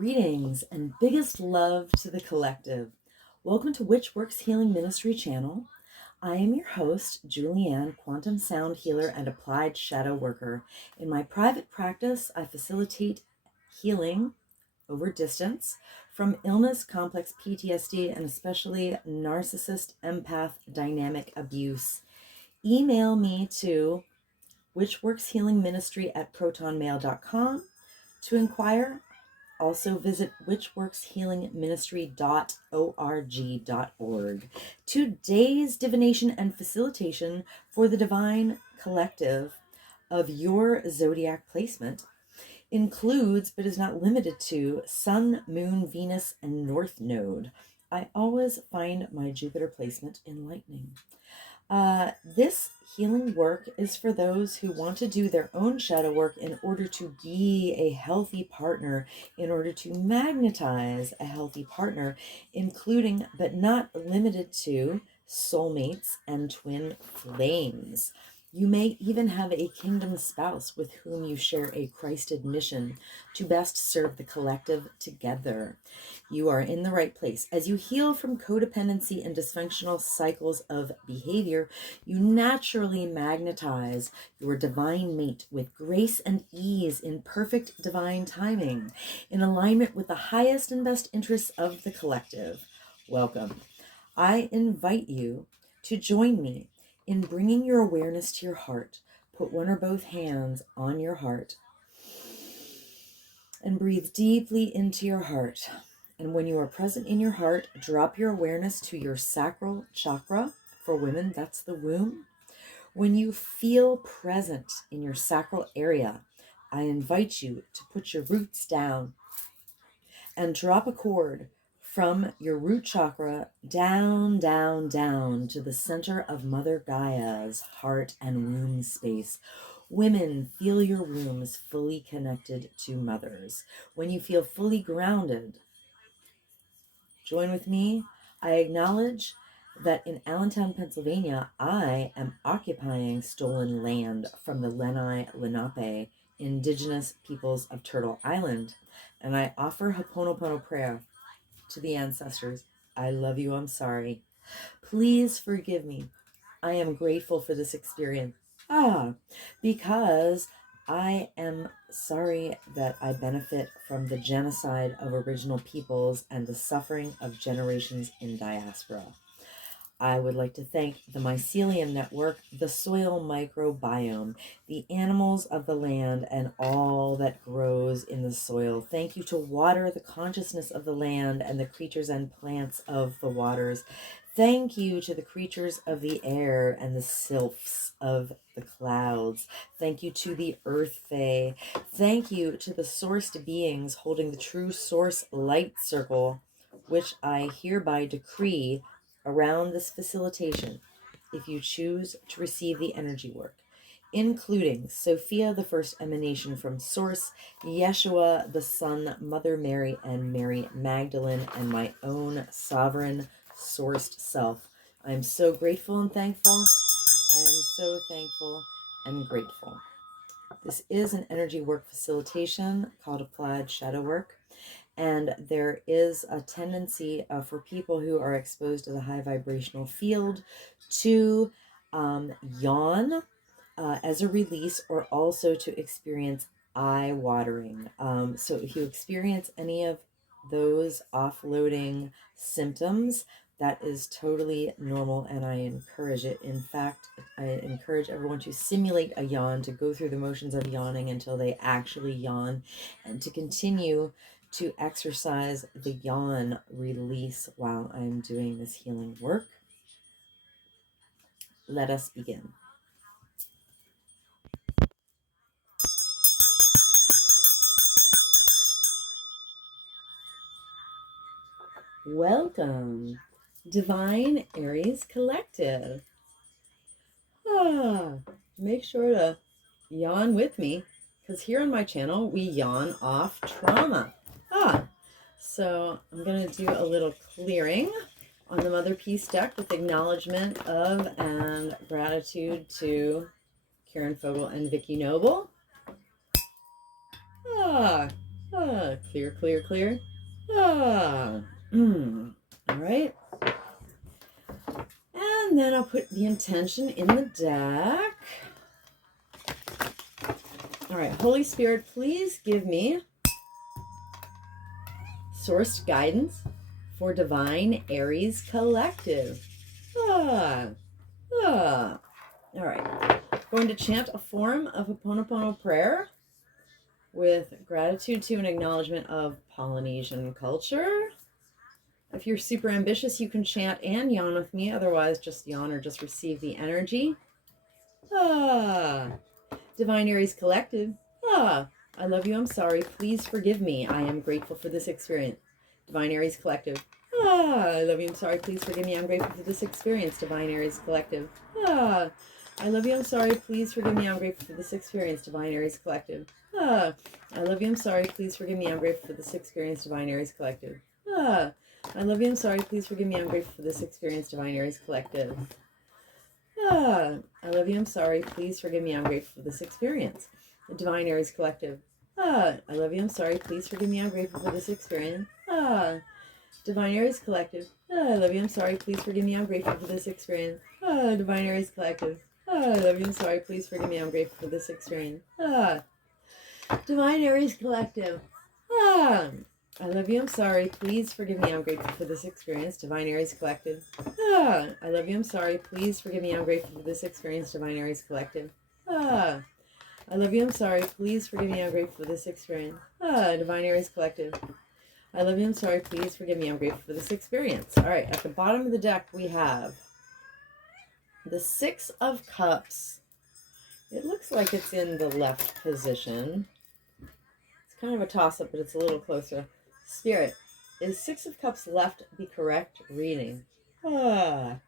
Greetings and biggest love to the collective. Welcome to Witch Works Healing Ministry channel. I am your host, Julianne, quantum sound healer and applied shadow worker. In my private practice, I facilitate healing over distance from illness, complex PTSD, and especially narcissist, empath, dynamic abuse. Email me to witchworkshealingministry@protonmail.com to inquire. Also visit witchworkshealingministry.org. Today's divination and facilitation for the divine collective of your zodiac placement includes, but is not limited to, Sun, Moon, Venus, and North Node. I always find my Jupiter placement enlightening. This healing work is for those who want to do their own shadow work in order to be a healthy partner, in order to magnetize a healthy partner, including but not limited to soulmates and twin flames. You may even have a kingdom spouse with whom you share a Christed mission to best serve the collective together. You are in the right place. As you heal from codependency and dysfunctional cycles of behavior, you naturally magnetize your divine mate with grace and ease in perfect divine timing, in alignment with the highest and best interests of the collective. Welcome. I invite you to join me in bringing your awareness to your heart. Put one or both hands on your heart and breathe deeply into your heart. And when you are present in your heart, drop your awareness to your sacral chakra. For women, that's the womb. When you feel present in your sacral area, I invite you to put your roots down and drop a cord from your root chakra down, down, down to the center of Mother Gaia's heart and womb space. Women, feel your wombs fully connected to mothers. When you feel fully grounded, join with me. I acknowledge that in Allentown, Pennsylvania, I am occupying stolen land from the Lenape indigenous peoples of Turtle Island, and I offer Ho'oponopono prayer to the ancestors. I love you, I'm sorry. Please forgive me. I am grateful for this experience. Because I am sorry that I benefit from the genocide of original peoples and the suffering of generations in diaspora. I would like to thank the Mycelium Network, the soil microbiome, the animals of the land, and all that grows in the soil. Thank you to water, the consciousness of the land, and the creatures and plants of the waters. Thank you to the creatures of the air and the sylphs of the clouds. Thank you to the Earth Fae. Thank you to the sourced beings holding the true source light circle, which I hereby decree around this facilitation, if you choose to receive the energy work, including Sophia, the first emanation from Source, Yeshua, the Son, Mother Mary, and Mary Magdalene, and my own sovereign sourced self. I am so grateful and thankful. I am so thankful and grateful. This is an energy work facilitation called Applied Shadow Work. And there is a tendency for people who are exposed to the high vibrational field to yawn as a release, or also to experience eye watering. So if you experience any of those offloading symptoms, that is totally normal, and I encourage it. In fact, I encourage everyone to simulate a yawn, to go through the motions of yawning until they actually yawn, and to continue to exercise the yawn release while I'm doing this healing work. Let us begin. Welcome, Divine Aries Collective. Make sure to yawn with me, because here on my channel, we yawn off trauma. So I'm going to do a little clearing on the Mother Peace deck with acknowledgement of and gratitude to Karen Fogel and Vicki Noble. Clear, clear, clear. Ah. All right. And then I'll put the intention in the deck. All right, Holy Spirit, please give me sourced guidance for divine Aries collective. Ah. All right. Going to chant a form of Ho'oponopono prayer with gratitude to and acknowledgement of Polynesian culture. If you're super ambitious, you can chant and yawn with me. Otherwise, just yawn or just receive the energy. Divine Aries collective. I love you. I'm sorry. Please forgive me. I am grateful for this experience. Divine Aries collective. I love you. I'm sorry. Please forgive me. I'm grateful for this experience. Divine Aries collective. I love you. I'm sorry. Please forgive me. I'm grateful for this experience. Divine Aries collective. I love you. I'm sorry. Please forgive me. I'm grateful for this experience. Divine Aries collective. I love you. I'm sorry. Please forgive me. I'm grateful for this experience. Divine Aries collective. I love you. I'm sorry. Please forgive me. I'm grateful for this experience. Divine Aries collective. I love you. I'm sorry. Please forgive me. I'm grateful for this experience. Divine Aries collective. I love you. I'm sorry. Please forgive me. I'm grateful for this experience. Divine Aries collective. I love you. I'm sorry. Please forgive me. I'm grateful for this experience. Divine Aries collective. I love you. I'm sorry. Please forgive me. I'm grateful for this experience. Divine Aries collective. I love you. I'm sorry. Please forgive me. I'm grateful for this experience. Divine Aries collective. I love you. I'm sorry. Please forgive me. I'm grateful for this experience. Divine Aries collective. I love you. I'm sorry. Please forgive me. I'm grateful for this experience. All right. At the bottom of the deck, we have the Six of Cups. It looks like it's in the left position. It's kind of a toss-up, but it's a little closer. Spirit, is Six of Cups left the correct reading? I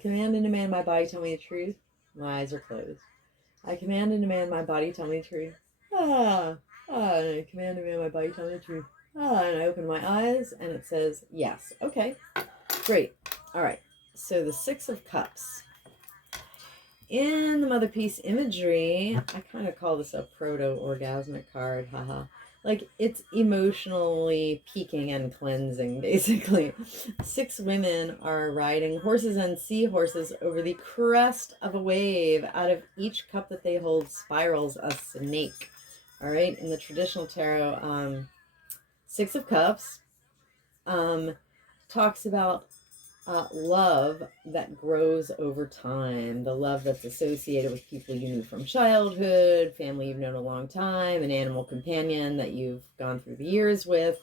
command and demand my body tell me the truth. My eyes are closed. I command and demand my body tell me the truth. I command and demand my body tell me the truth. And I open my eyes and it says yes. Okay, great. All right, so the Six of Cups. In the Mother Peace imagery, I kind of call this a proto-orgasmic card, haha. Like, it's emotionally peaking and cleansing, basically. 6 women are riding horses and seahorses over the crest of a wave. Out of each cup that they hold spirals a snake. All right, in the traditional tarot, 6 of Cups talks about love that grows over time, the love that's associated with people you knew from childhood, family you've known a long time, an animal companion that you've gone through the years with.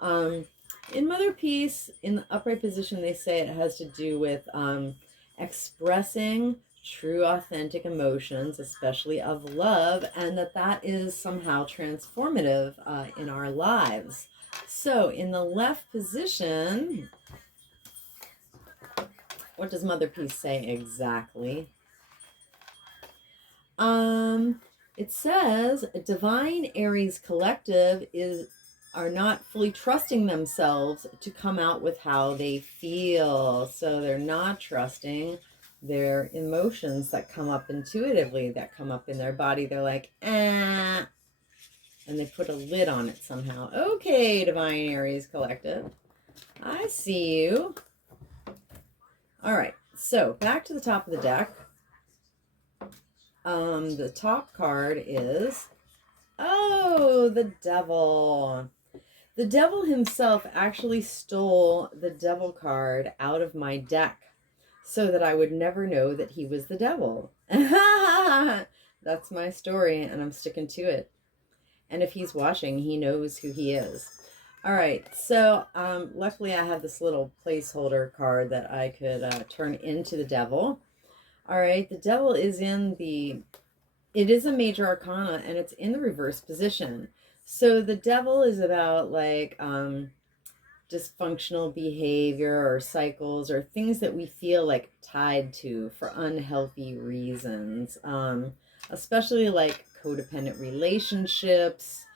In Mother Peace, in the upright position, they say it has to do with expressing true, authentic emotions, especially of love, and that is somehow transformative in our lives. So in the left position, what does Mother Peace say exactly? It says divine Aries collective are not fully trusting themselves to come out with how they feel. So they're not trusting their emotions that come up intuitively, that come up in their body. They're like, and they put a lid on it somehow. Okay, divine Aries collective, I see you. All right, so back to the top of the deck. The top card is, the devil. The devil himself actually stole the devil card out of my deck so that I would never know that he was the devil. That's my story, and I'm sticking to it. And if he's watching, he knows who he is. All right, so luckily I have this little placeholder card that I could turn into the devil. All right, the devil is it is a major arcana, and it's in the reverse position. So the devil is about like dysfunctional behavior or cycles or things that we feel like tied to for unhealthy reasons, especially like codependent relationships,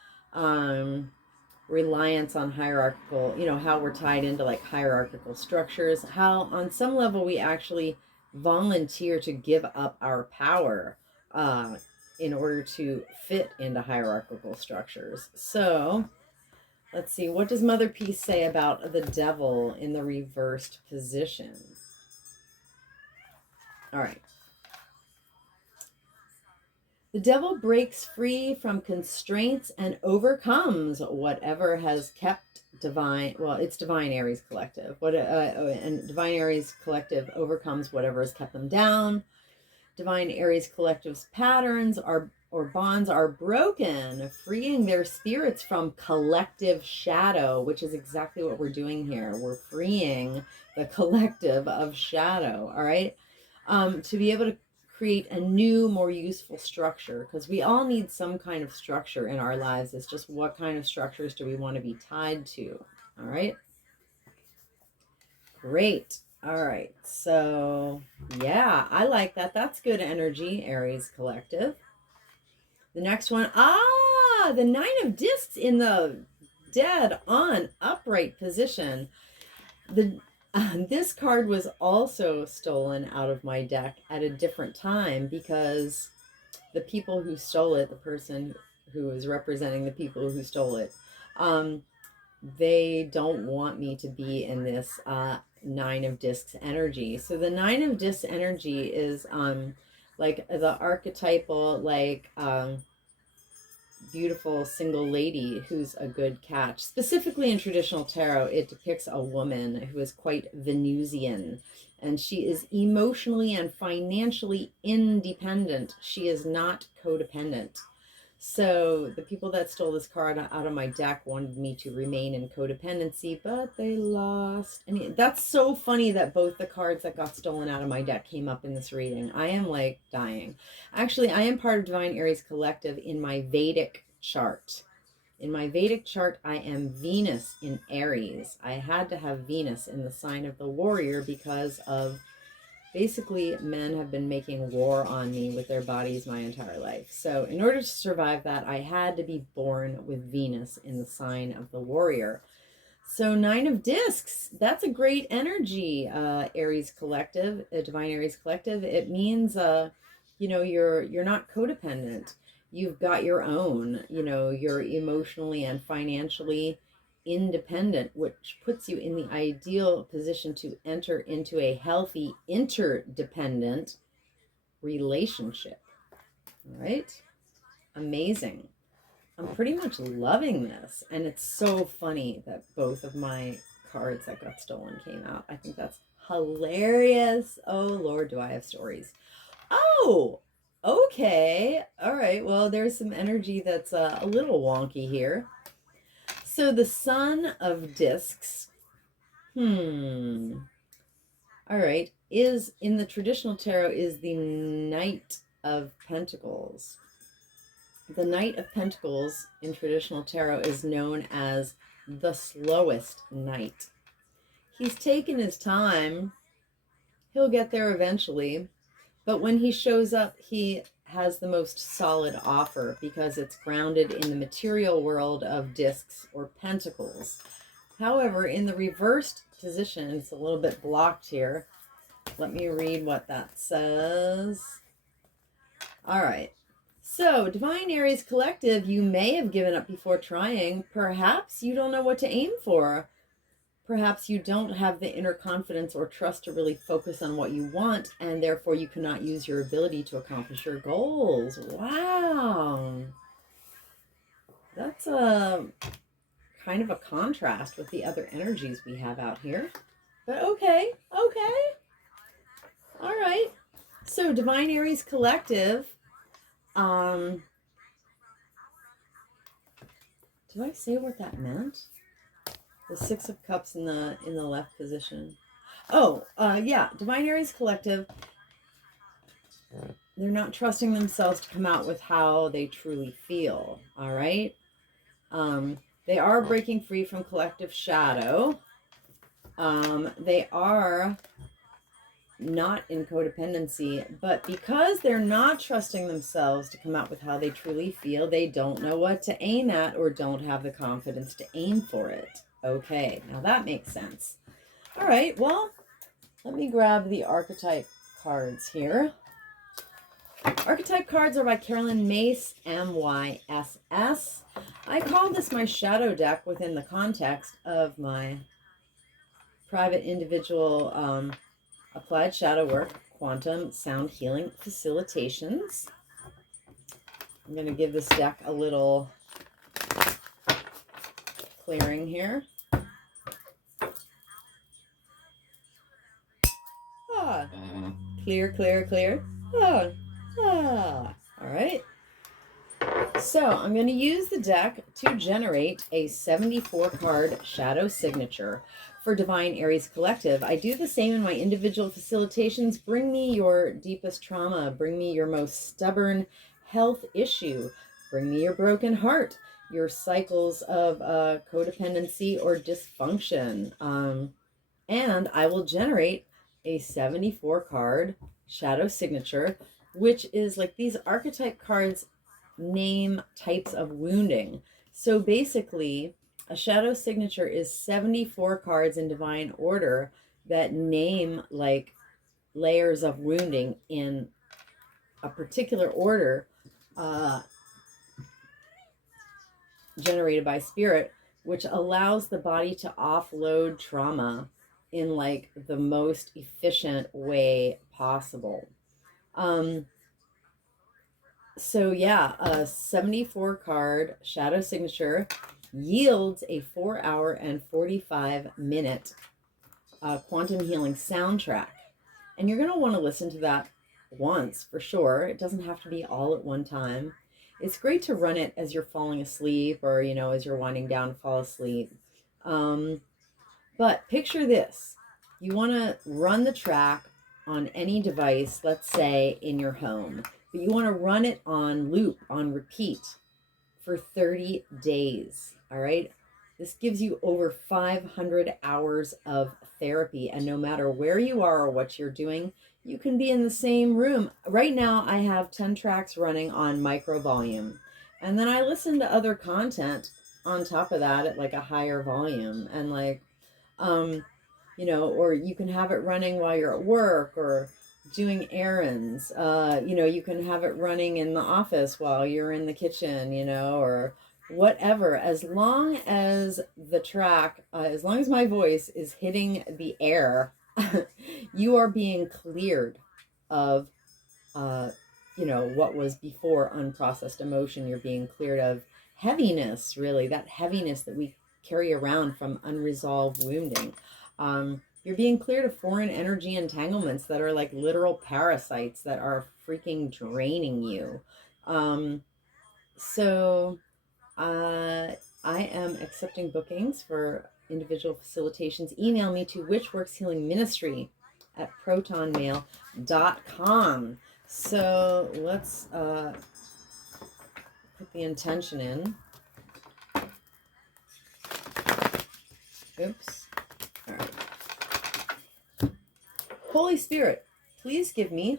reliance on hierarchical, how we're tied into like hierarchical structures, how on some level we actually volunteer to give up our power in order to fit into hierarchical structures. So let's see, what does Mother Peace say about the devil in the reversed position? All right. The devil breaks free from constraints and overcomes whatever has kept divine, well, it's divine Aries collective. And divine Aries collective overcomes whatever has kept them down. Divine Aries collective's patterns are or bonds are broken, freeing their spirits from collective shadow, which is exactly what we're doing here. We're freeing the collective of shadow, all right? To be able to create a new, more useful structure, because we all need some kind of structure in our lives. It's just what kind of structures do we want to be tied to, all right? Great. All right. So, yeah, I like that. That's good energy, Aries collective. The next one, the Nine of Discs in the dead on upright position. This card was also stolen out of my deck at a different time because the people who stole it, the person who is representing the people who stole it, they don't want me to be in this Nine of Discs energy. So the Nine of Discs energy is like the archetypal, like beautiful single lady who's a good catch. Specifically in traditional tarot, it depicts a woman who is quite Venusian, and she is emotionally and financially independent. She is not codependent. So the people that stole this card out of my deck wanted me to remain in codependency, but they lost. I mean, that's so funny that both the cards that got stolen out of my deck came up in this reading. I am like dying. Actually, I am part of Divine Aries Collective in my Vedic chart. In my Vedic chart, I am Venus in Aries. I had to have Venus in the sign of the warrior because of basically, men have been making war on me with their bodies my entire life. So in order to survive that, I had to be born with Venus in the sign of the warrior. So Nine of Discs, that's a great energy, Aries collective, Divine Aries collective. It means, you're not codependent. You've got your own, you're emotionally and financially independent, which puts you in the ideal position to enter into a healthy interdependent relationship. All right? Amazing. I'm pretty much loving this. And it's so funny that both of my cards that got stolen came out. I think that's hilarious. Oh, Lord, do I have stories. Oh, okay. All right. Well, there's some energy that's a little wonky here. So the Son of Discs, all right, is in the traditional tarot is the Knight of Pentacles. The Knight of Pentacles in traditional tarot is known as the slowest knight. He's taken his time. He'll get there eventually. But when he shows up, he has the most solid offer because it's grounded in the material world of discs or pentacles. However, in the reversed position, it's a little bit blocked here. Let me read what that says. All right. So, Divine Aries Collective, you may have given up before trying. Perhaps you don't know what to aim for. Perhaps you don't have the inner confidence or trust to really focus on what you want, and therefore you cannot use your ability to accomplish your goals. Wow. That's a kind of a contrast with the other energies we have out here. But okay. All right. So Divine Aries Collective, did I say what that meant? The Six of Cups in the left position. Oh, yeah, Divine Aries Collective, they're not trusting themselves to come out with how they truly feel, all right? They are breaking free from collective shadow. They are not in codependency, but because they're not trusting themselves to come out with how they truly feel, they don't know what to aim at or don't have the confidence to aim for it. Okay, now that makes sense. All right, well, let me grab the archetype cards here. Archetype cards are by Carolyn Mace, M-Y-S-S. I call this my shadow deck within the context of my private individual applied shadow work, quantum sound healing facilitations. I'm going to give this deck a little clearing here. Clear, clear, clear. All right. So I'm going to use the deck to generate a 74 card shadow signature for Divine Aries Collective. I do the same in my individual facilitations. Bring me your deepest trauma. Bring me your most stubborn health issue. Bring me your broken heart, your cycles of codependency or dysfunction. And I will generate a 74 card shadow signature, which is like these archetype cards name types of wounding. So basically, a shadow signature is 74 cards in divine order that name like layers of wounding in a particular order generated by spirit, which allows the body to offload trauma in like the most efficient way possible. So yeah, a 74 card shadow signature yields a 4-hour and 45-minute quantum healing soundtrack. And you're going to want to listen to that once for sure. It doesn't have to be all at one time. It's great to run it as you're falling asleep or, you know, as you're winding down to fall asleep. But picture this. You want to run the track on any device, let's say in your home, but you want to run it on loop, on repeat for 30 days. All right. This gives you over 500 hours of therapy. And no matter where you are or what you're doing, you can be in the same room. Right now, I have 10 tracks running on micro volume. And then I listen to other content on top of that at like a higher volume. And like, you know, or you can have it running while you're at work or doing errands. You know, you can have it running in the office while you're in the kitchen, you know, or whatever. As long as the track, as long as my voice is hitting the air, you are being cleared of, you know, what was before unprocessed emotion. You're being cleared of heaviness, really, that heaviness that we carry around from unresolved wounding. You're being cleared of foreign energy entanglements that are like literal parasites that are freaking draining you. So I am accepting bookings for individual facilitations. Email me to witchworkshealingministry@protonmail.com. So let's put the intention in. Oops. All right. Holy Spirit, please give me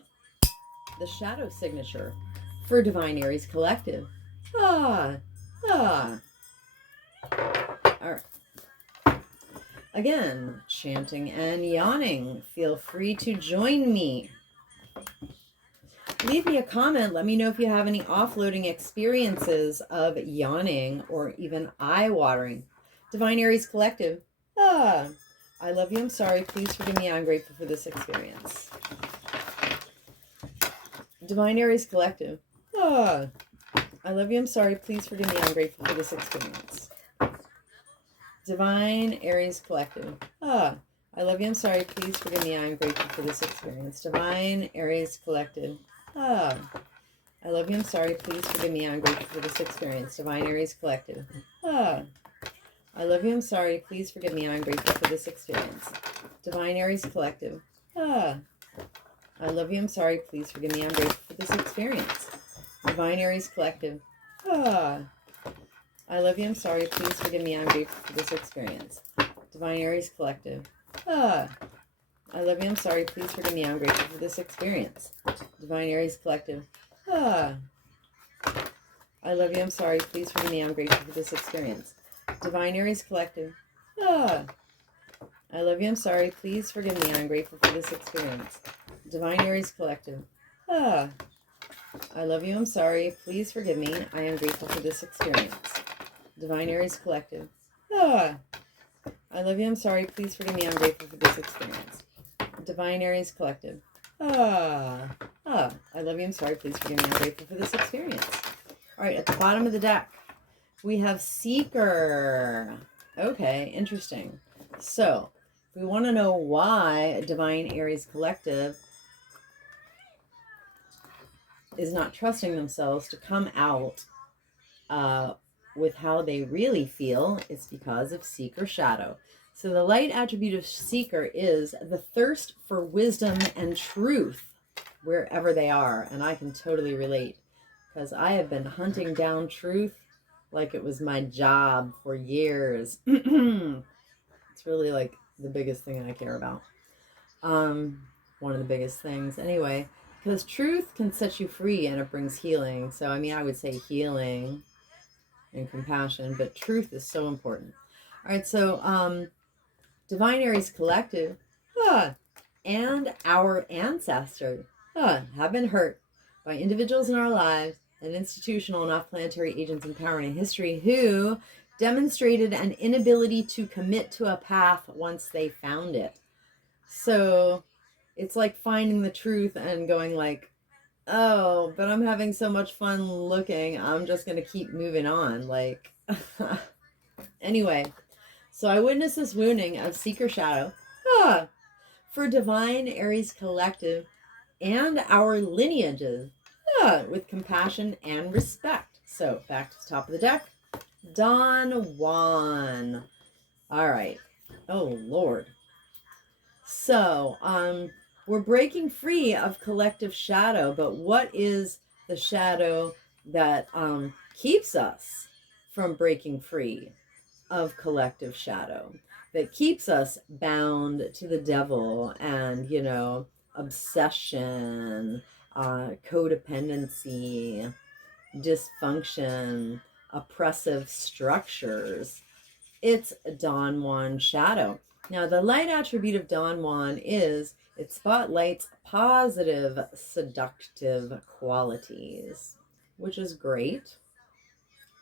the shadow signature for Divine Aries Collective. All right. Again, chanting and yawning. Feel free to join me. Leave me a comment. Let me know if you have any offloading experiences of yawning or even eye-watering. Divine Aries Collective. I love you. I'm sorry. Please forgive me. I'm grateful for this experience. Divine Aries Collective. I love you. I'm sorry. Please forgive me. I'm grateful for this experience. Divine Aries Collective. I love you. I'm sorry. Please forgive me. I'm grateful for this experience. Divine Aries Collective. I love you. I'm sorry. Please forgive me. I'm grateful for this experience. Divine Aries Collective. I love you. I'm sorry. Please forgive me. I'm grateful for this experience. Divine Aries Collective. I love you. I'm sorry. Please forgive me. I'm grateful for this experience. Divine Aries Collective. I love you. I'm sorry. Please forgive me. I'm grateful for this experience. Divine Aries Collective. I love you. I'm sorry. Please forgive me. I'm grateful for this experience. Divine Aries Collective. I love you. I'm sorry. Please forgive me. I'm grateful for this experience. Divine Aries Collective. I love you. I'm sorry. Please forgive me. I'm grateful for this experience. Divine Aries Collective. I love you, I'm sorry, please forgive me, I am grateful for this experience. Divine Aries Collective. Ah. I love you, I'm sorry, please forgive me, I'm grateful for this experience. Divine Aries Collective. I love you, I'm sorry, please forgive me, I'm grateful for this experience. All right, at the bottom of the deck, we have Seeker. Okay, interesting. So, we want to know why Divine Aries Collective is not trusting themselves to come out with how they really feel. It's because of Seeker Shadow. So the light attribute of Seeker is the thirst for wisdom and truth wherever they are. And I can totally relate because I have been hunting down truth like it was my job for years. It's really like the biggest thing I care about. One of the biggest things anyway, because truth can set you free and it brings healing. So, I mean, I would say healing and compassion, but truth is so important. All right, so Divine Aries Collective and our ancestors have been hurt by individuals in our lives and institutional and off-planetary agents in power and history who demonstrated an inability to commit to a path once they found it. So it's like finding the truth and going like, oh, but I'm having so much fun looking, I'm just going to keep moving on. Like, anyway, so I witnessed this wounding of Seeker Shadow for Divine Aries Collective and our lineages with compassion and respect. So back to the top of the deck, Don Juan. All right. Oh, Lord. So, we're breaking free of collective shadow, but what is the shadow that keeps us from breaking free of collective shadow, that keeps us bound to the devil and, you know, obsession, codependency, dysfunction, oppressive structures? It's Don Juan shadow. Now, the light attribute of Don Juan is it spotlights positive, seductive qualities, which is great.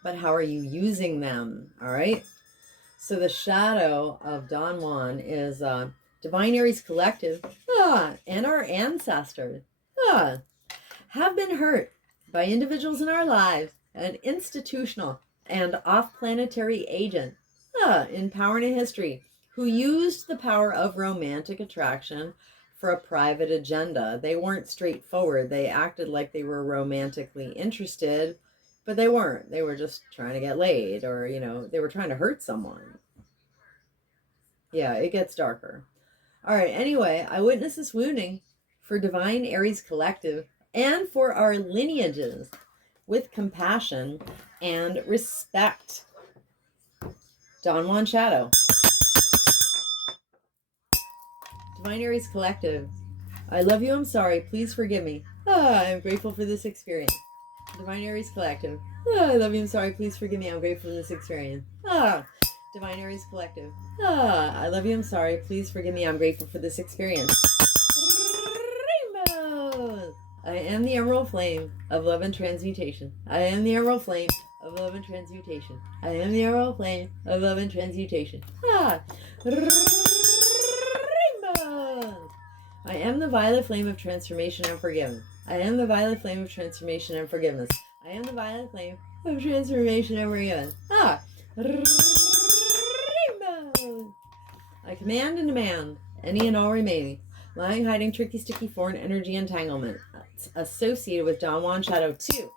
But how are you using them? All right. So the shadow of Don Juan is Divine Aries Collective and our ancestors have been hurt by individuals in our lives and institutional and off-planetary agents in power and history who used the power of romantic attraction for a private agenda. They weren't straightforward. They acted like they were romantically interested, but they weren't. They were just trying to get laid, or, you know, they were trying to hurt someone. Yeah, it gets darker. All right, anyway, I witnessed this wounding for Divine Aries Collective and for our lineages with compassion and respect. Don Juan Shadow. Divine Aries Collective. I love you, I'm sorry, please forgive me. I'm grateful for this experience. Divine Aries Collective. I love you, I'm sorry, please forgive me, I'm grateful for this experience. Divine Aries Collective. I love you, I'm sorry, please forgive me, I'm grateful for this experience. Rainbows. I am the emerald flame of love and transmutation. I am the emerald flame of love and transmutation. I am the emerald flame of love and transmutation. I am the violet flame of transformation and forgiveness. I am the violet flame of transformation and forgiveness. I am the violet flame of transformation and forgiveness. Rainbow. I command and demand any and all remaining lying, hiding, tricky, sticky, foreign energy entanglement associated with Don Juan Shadow 2.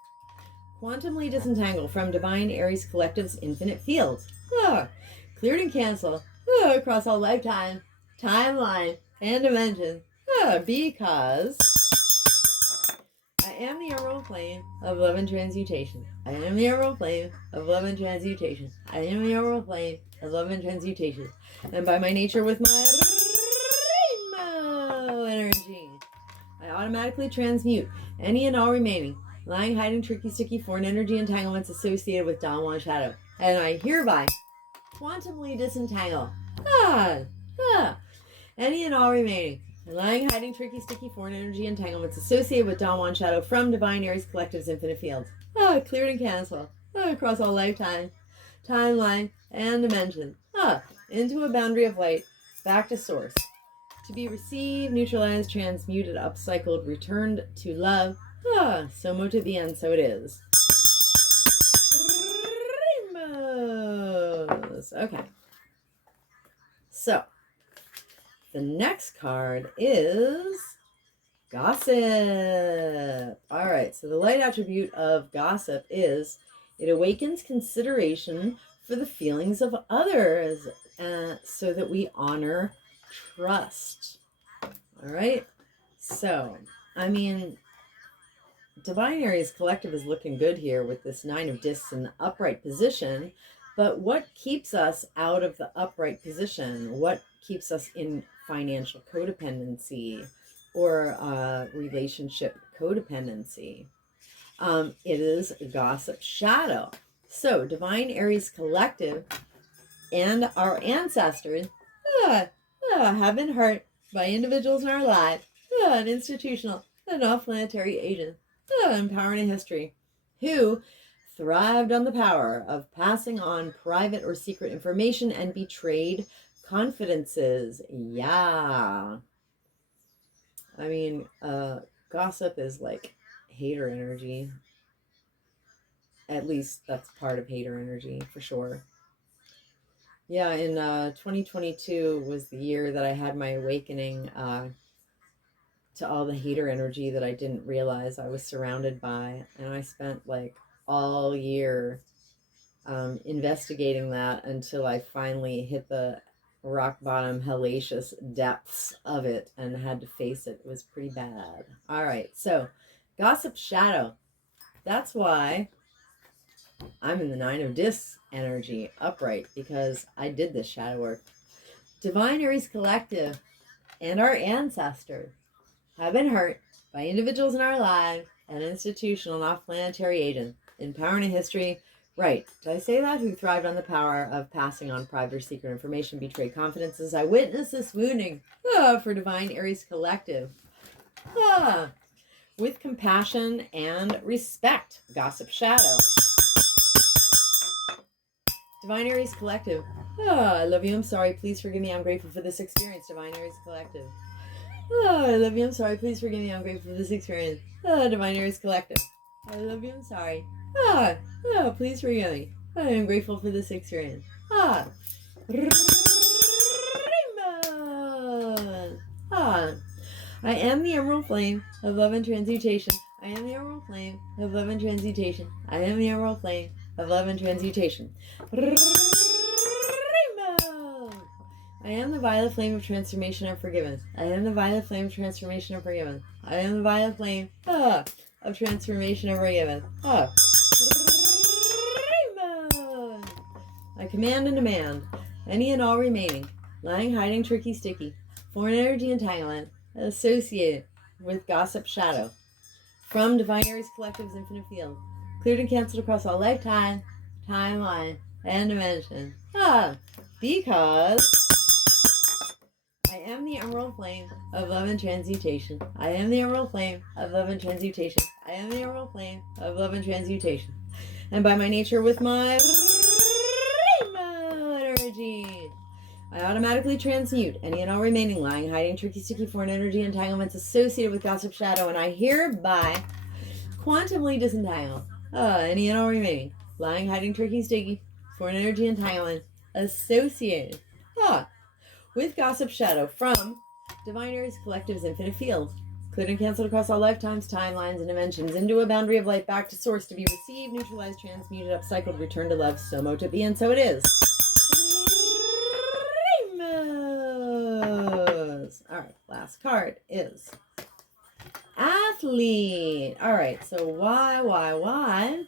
Quantumly disentangle from Divine Aries Collective's infinite fields. Cleared and canceled across all lifetime, timeline, and dimensions. Because I am the emerald flame of love and transmutation. I am the emerald flame of love and transmutation. I am the emerald flame of love and transmutation. And by my nature with my rainbow energy, I automatically transmute any and all remaining lying, hiding, tricky, sticky, foreign energy entanglements associated with Don Juan Shadow. And I hereby quantumly disentangle any and all remaining Lying, hiding, tricky, sticky, foreign energy, entanglements associated with Don Juan Shadow from Divine Aries Collective's infinite fields. Cleared and canceled. Across all lifetime, timeline, and dimension. Into a boundary of light, back to source. To be received, neutralized, transmuted, upcycled, returned to love. So much at the end, so it is. Rainbows. Okay. So, the next card is gossip. All right, so the light attribute of gossip is it awakens consideration for the feelings of others so that we honor trust. All right, so, I mean, Divine Aries Collective is looking good here with this 9 of Discs in the upright position, but what keeps us out of the upright position? What keeps us in financial codependency or relationship codependency? It is gossip shadow. So Divine Aries Collective and our ancestors have been hurt by individuals in our lives, and institutional and off-planetary agents, and power in history, who thrived on the power of passing on private or secret information and betrayed confidences. Yeah. I mean, gossip is like hater energy. At least that's part of hater energy, for sure. Yeah, in 2022 was the year that I had my awakening to all the hater energy that I didn't realize I was surrounded by. And I spent like all year investigating that until I finally hit the rock bottom hellacious depths of it and had to face it. It was pretty bad. All right, so gossip shadow. That's why I'm in the 9 of Discs energy upright, because I did this shadow work. Divine Aries Collective and our ancestors have been hurt by individuals in our lives and institutional and off-planetary agents in power and in history. Right. Did I say that? Who thrived on the power of passing on private or secret information, betrayed confidences. I witnessed this wounding for Divine Aries Collective. With compassion and respect. Gossip shadow. Divine Aries Collective. I love you. I'm sorry. Please forgive me. I'm grateful for this experience. Divine Aries Collective. I love you. I'm sorry. Please forgive me. I'm grateful for this experience. Divine Aries Collective. I love you. I'm sorry. Please forgive me. I am grateful for this experience. I am the emerald flame of love and transmutation. I am the emerald flame of love and transmutation. I am the emerald flame of love and transmutation. I am the violet flame of transformation and forgiveness. I am the violet flame of transformation and forgiveness. I am the violet flame of transformation and forgiveness. I command and demand any and all remaining, lying, hiding, tricky, sticky, foreign energy entanglement associated with gossip shadow from Divine Aries Collective's infinite field, cleared and canceled across all lifetime, timeline, and dimension. Because I am the emerald flame of love and transmutation. I am the emerald flame of love and transmutation. I am the emerald flame of love and transmutation. And by my nature with my rainbow energy, I automatically transmute any and all remaining lying, hiding, tricky, sticky, foreign energy entanglements associated with gossip shadow, and I hereby quantumly disentangle any and all remaining lying, hiding, tricky, sticky, foreign energy entanglement associated with gossip shadow from Divine Aries Collective's infinite field, cleared and canceled across all lifetimes, timelines, and dimensions, into a boundary of light, back to source, to be received, neutralized, transmuted, upcycled, returned to love, so mote at the end, so it is. Rainbows. All right, last card is athlete. All right, so why?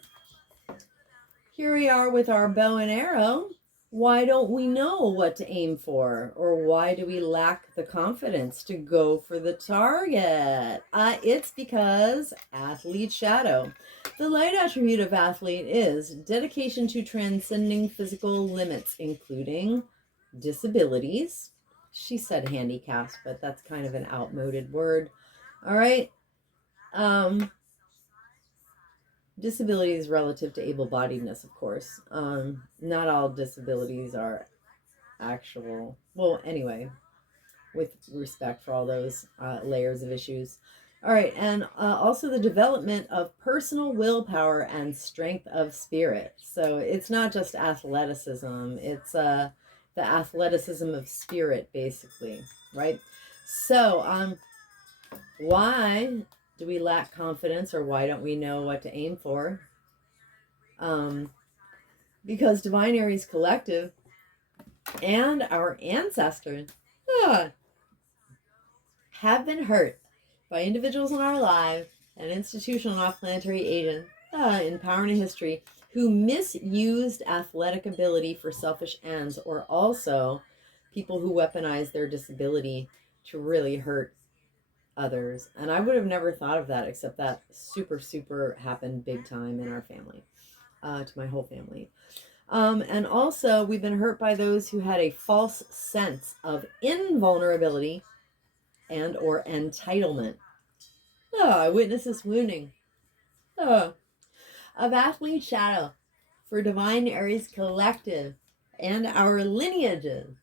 Here we are with our bow and arrow. Why don't we know what to aim for? Or why do we lack the confidence to go for the target? It's because athlete shadow. The light attribute of athlete is dedication to transcending physical limits, including disabilities, She said handicaps, but that's kind of an outmoded word. All right. Disability is relative to able-bodiedness, of course. Not all disabilities are actual. Well, anyway, with respect for all those layers of issues. All right, and also the development of personal willpower and strength of spirit. So it's not just athleticism, it's the athleticism of spirit, basically, right? So why do we lack confidence, or why don't we know what to aim for? Because Divine Aries Collective and our ancestors have been hurt by individuals in our lives and institutional and off-planetary agents in power and history who misused athletic ability for selfish ends, or also people who weaponize their disability to really hurt others. And I would have never thought of that, except that super happened big time in our family, to my whole family. And also we've been hurt by those who had a false sense of invulnerability and or entitlement. I witness this wounding of athlete shadow for Divine Aries Collective and our lineages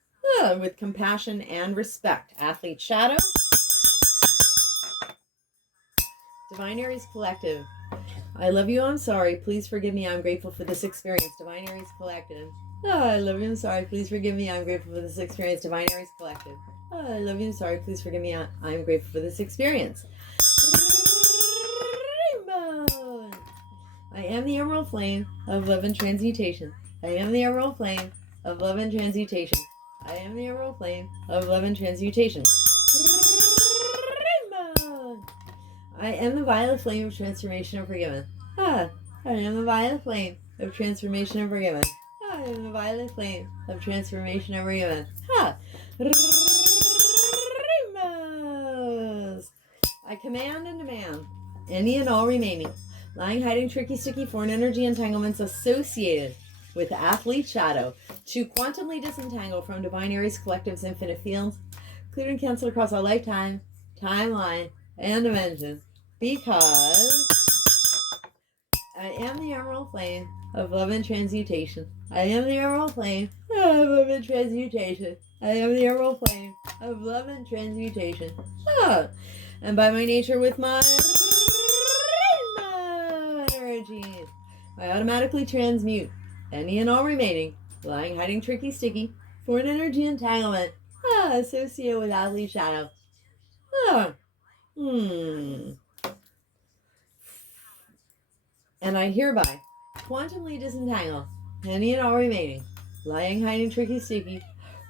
with compassion and respect. Athlete shadow, Divine Aries Collective. I love you, I'm sorry, please forgive me, I'm grateful for this experience. Divine Aries Collective. I love you, I'm sorry, please forgive me, I'm grateful for this experience. Divine Aries Collective. I love you, I'm sorry, please forgive me, I'm grateful for this experience. Rainbow. I am the emerald flame of love and transmutation. I am the emerald flame of love and transmutation. I am the emerald flame of love and transmutation. Rainbow. I am the violet flame of transformation and forgiveness. I am the violet flame of transformation and forgiveness. I am the violet flame of transformation and forgiveness. Rainbows. I command and demand any and all remaining lying, hiding, tricky, sticky, foreign energy entanglements associated with athlete shadow to quantumly disentangle from Divine Aries Collective's infinite fields, clear and cancel across all lifetime, timeline, and dimension, because I am the emerald flame of love and transmutation. I am the emerald flame of love and transmutation. I am the emerald flame of love and transmutation. And by my nature, with my energy, I automatically transmute any and all remaining lying, hiding, tricky, sticky, foreign energy entanglement associated with athlete shadow. And I hereby quantumly disentangle any and all remaining lying, hiding, tricky, sticky,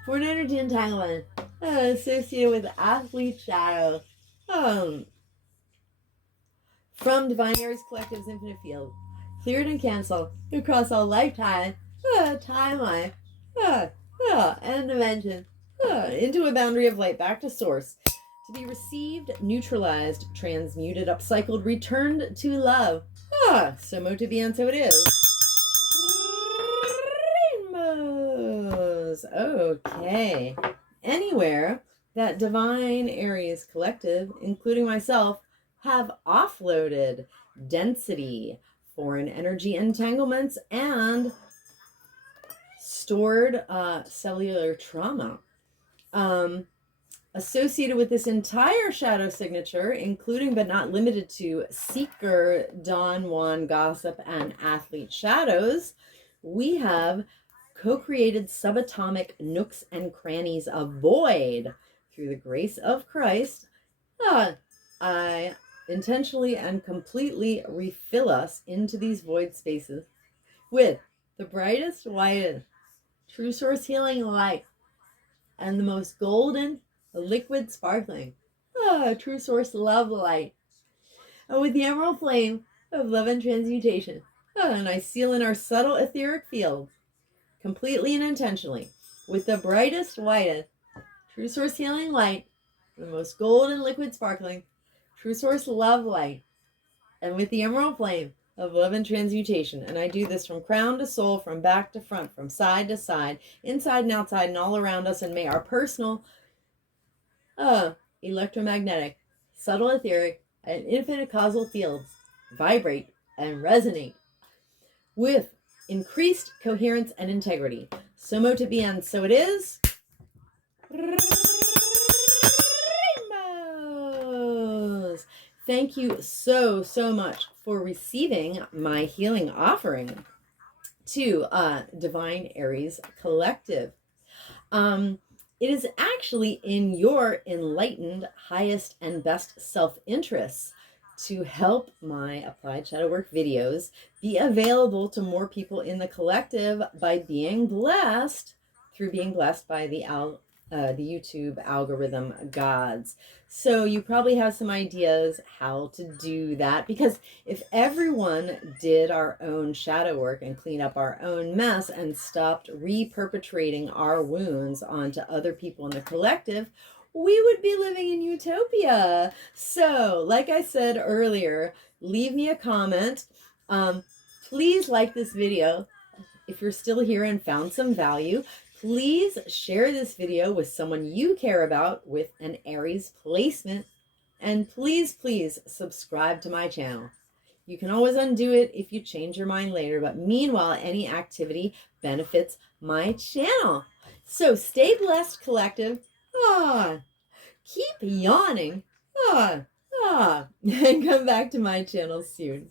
foreign energy entanglement associated with athlete shadow from Divine Aries Collective's infinite field, cleared and canceled across all lifetime, timeline, and dimension, into a boundary of light back to source, to be received, neutralized, transmuted, upcycled, returned to love. So mote be, and so it is. Rainbows. Okay. Anywhere that Divine Aries Collective, including myself, have offloaded density, foreign energy entanglements, and stored cellular trauma associated with this entire shadow signature, including but not limited to Seeker, Don Juan, Gossip, and Athlete shadows, we have co-created subatomic nooks and crannies of void. Through the grace of Christ, I intentionally and completely refill us into these void spaces with the brightest, whitest, true source healing light and the most golden, liquid sparkling, true source love light, and with the emerald flame of love and transmutation. And I seal in our subtle etheric field, completely and intentionally, with the brightest, whitest, true source healing light, the most golden, liquid sparkling, true source love light, and with the emerald flame of love and transmutation. And I do this from crown to soul, from back to front, from side to side, inside and outside, and all around us. And may our personal Electromagnetic, subtle etheric, and infinite causal fields vibrate and resonate with increased coherence and integrity. Somo to be, and so it is. Rainbows. Thank you so much for receiving my healing offering to Divine Aries Collective. It is actually in your enlightened, highest, and best self-interests to help my applied shadow work videos be available to more people in the collective by being blessed by the YouTube algorithm gods. So you probably have some ideas how to do that, because if everyone did our own shadow work and clean up our own mess and stopped re-perpetrating our wounds onto other people in the collective, we would be living in utopia. So, like I said earlier, leave me a comment. Please like this video. If you're still here and found some value, please share this video with someone you care about with an Aries placement. And please subscribe to my channel. You can always undo it if you change your mind later, but meanwhile, any activity benefits my channel. So stay blessed, collective. Keep yawning. And come back to my channel soon.